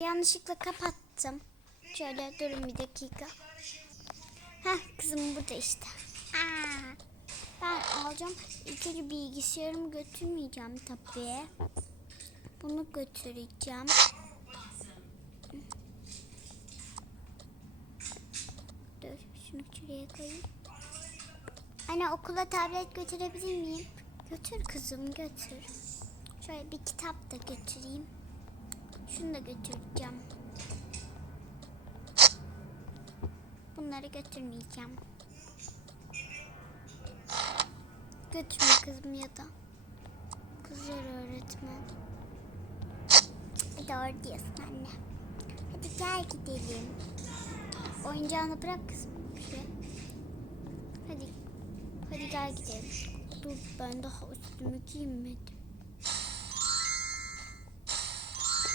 Yanlışlıkla kapattım. Şöyle durun bir dakika. Heh kızım burada işte. Aa, ben alacağım. İlk bilgisayarımı götürmeyeceğim tabii. Bunu götüreceğim. Dur şunu şuraya koyayım. Anne okula tablet götürebilir miyim? Götür kızım götür. Şöyle bir kitap da götüreyim. Şunu da götüreceğim. Bunları götürmeyeceğim. Götürme kızım ya da. Kızlar öğretmen. Doğru diyorsun anne. Hadi gel gidelim. Oyuncağını bırak kızım. Hadi. Hadi gel gidelim. Dur ben daha üstümü giymedim.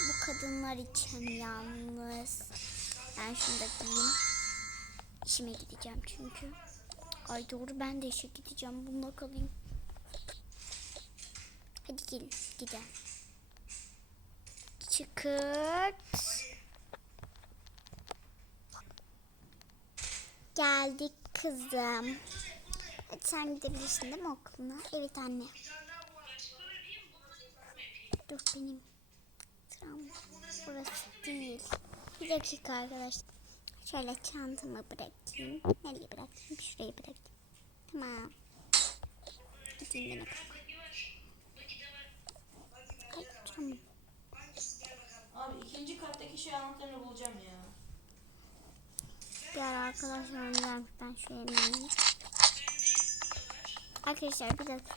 Bu kadınlar için yalnız. Ben şunu da. İşime gideceğim çünkü. Ay doğru ben de işe gideceğim. Bununla kalayım. Hadi gelin gidelim. Çıkırt. Geldik kızım. Hadi sen gidebilirsin değil mi okuluna? Evet anne. Dur benim. Burası değil. Bir dakika arkadaşlar. Şöyle çantamı bırakayım. Nereye bırakayım? Şuraya bırakayım. Tamam. Gideyim ben. Ay tamam. Abi ikinci kattaki şey anahtarını bulacağım ya. Diğer arkadaşlarım gelmiş. Ben şu yemeğimi. Arkadaşlar bir dakika.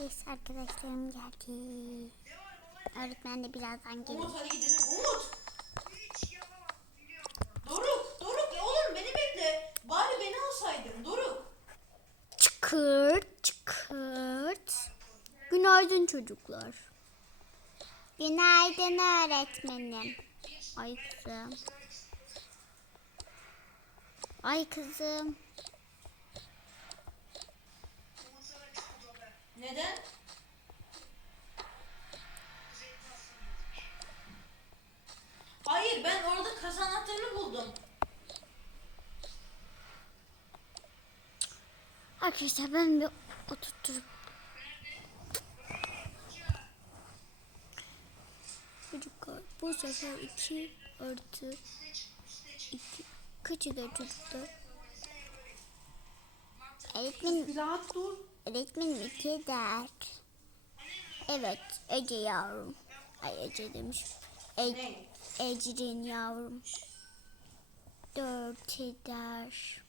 Evet arkadaşlarım geldi. Öğretmen de birazdan gelir. Umut hadi gidelim. Umut! Doruk! Doruk ya oğlum beni bekle. Bari beni alsaydın Doruk. Çıkırt, çıkırt. Günaydın çocuklar. Günaydın öğretmenim. Ay kızım. Ay kızım. Arkadaşlar ben bir oturturum. Çocuklar bu sefer 2 artı 2 kaç eder çocuklar? Öğretmenim, Bir rahat dur. öğretmenim 2 eder. Evet Ece yavrum. Ay Ece demiş. E? Ecrin yavrum. 4 eder.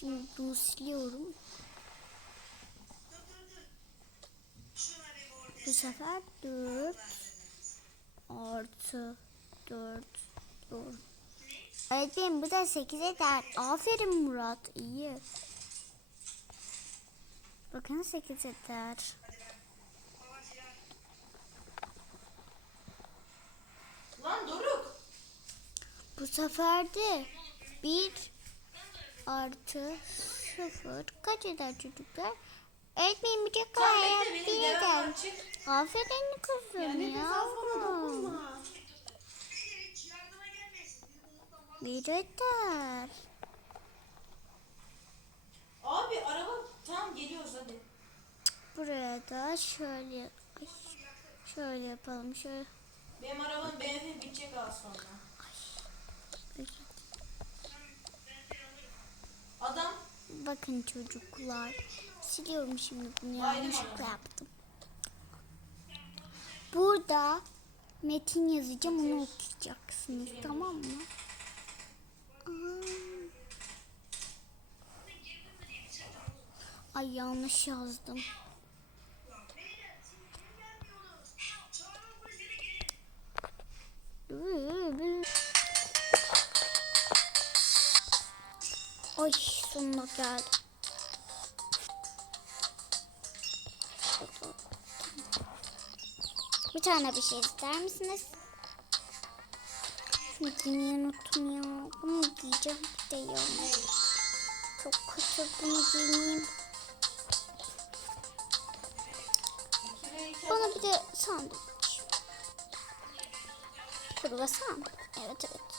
Şimdi bunu siliyorum. Bu sefer 4 artı 4 doğru. Öğretmenim bu da 8 eder. Aferin Murat iyi. Bakın 8 eder. Lan Doruk. Bu sefer de 1 artı 0 kaç eder çocuklar? Öğretmenim bir bekle hayat bir eder. Aferin kızım yavrum. Bir eder. Abi araba tamam geliyoruz hadi. Buraya da şöyle ay, şöyle yapalım. Şöyle Benim arabam BMW bitecek az sonra. Adam bakın çocuklar. Siliyorum şimdi bunu yanlışlıkla yaptım. Burada metin yazacağım onu okuyacaksınız tamam mı? Ay yanlış yazdım. Ay sonuna geldim. Bir tane bir şey ister misiniz? Şunu unuttum ya. Bunu giyeceğim bir de ya. Çok kötü bunu giymeyeyim. Bana bir de sandviç. Kruvasan. Evet evet.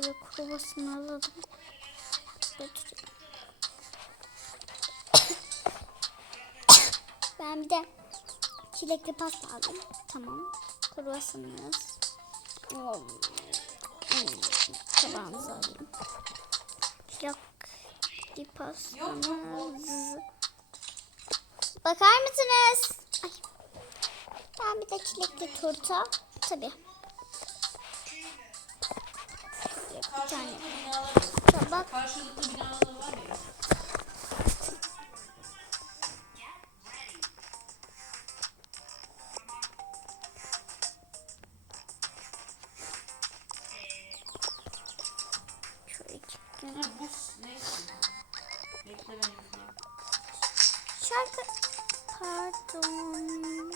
Şöyle kruvasanı alalım. Ben bir de çilekli pasta aldım. Tamam. Kruvasanımız. Hmm. Hmm. Tabağımızı alayım. Çilekli pastamız. Bakar mısınız? Ay. Ben bir de çilekli turta. Tabii. Bir tane tabak. Karşılıklı binalar var ya. Şarkı... Pardon.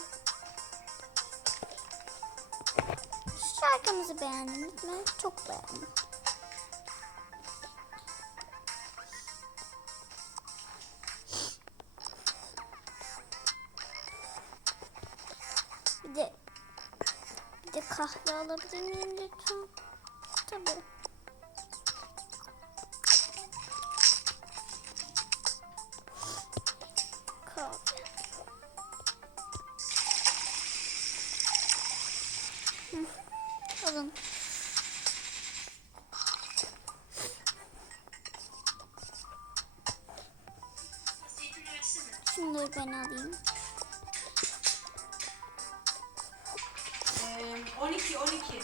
Şarkımızı beğendiniz mi? Çok beğendim. Kahve alabilir miyim lütfen? Tabii. Kahve. Hı, Alın. Şunları ben alayım. 12 12.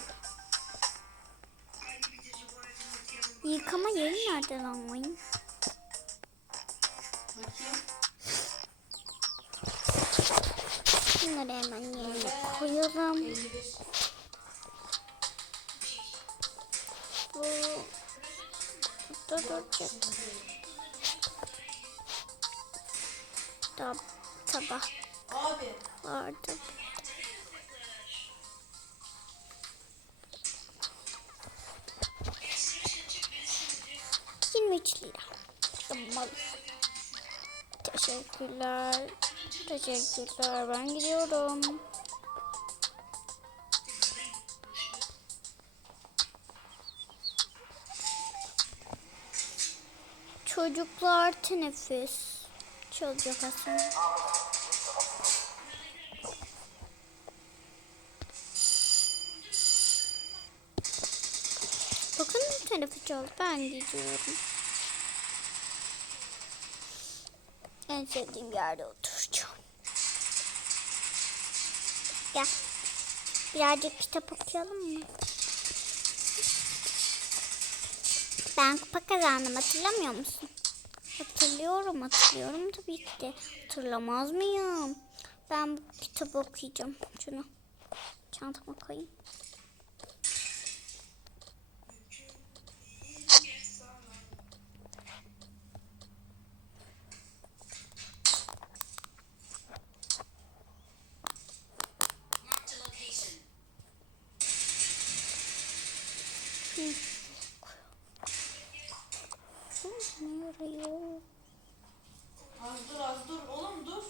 Yıkama yeri nereden almayayım? Bakayım. Şunları hemen yerine koyalım. 51. Bu burada duracak. Tab tabak Abi. vardı. Yirmi üç lira. Tamam. Teşekkürler. Teşekkürler. Ben gidiyorum. Çocuklar teneffüs. Çocuk Hasan. Bakın teneffüs oldu. Ben gidiyorum. En sevdiğim yerde oturacağım. Gel. Birazcık kitap okuyalım mı? Ben kupa kazandım hatırlamıyor musun? Hatırlıyorum hatırlıyorum tabii ki de. Hatırlamaz mıyım? Ben bu kitabı okuyacağım. Şunu çantama koyayım. Arıyor? Az dur az dur. Oğlum dur.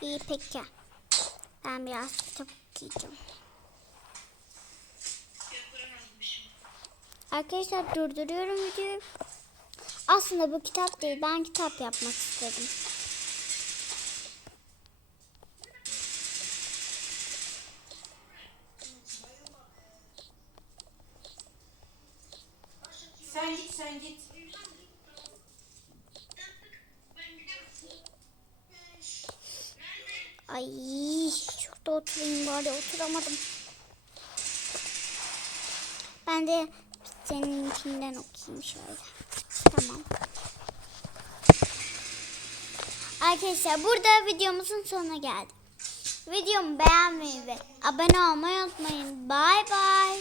İyi peki. Ben biraz kitap okuyacağım. Arkadaşlar durduruyorum videoyu. Aslında bu kitap değil. Ben kitap yapmak istedim. Sen git sen git. Ay şurada oturayım bari oturamadım. Ben de seninkinden okuyayım şöyle. Tamam. Arkadaşlar burada videomuzun sonuna geldik. Videomu beğenmeyi ve abone olmayı unutmayın. Bay bay.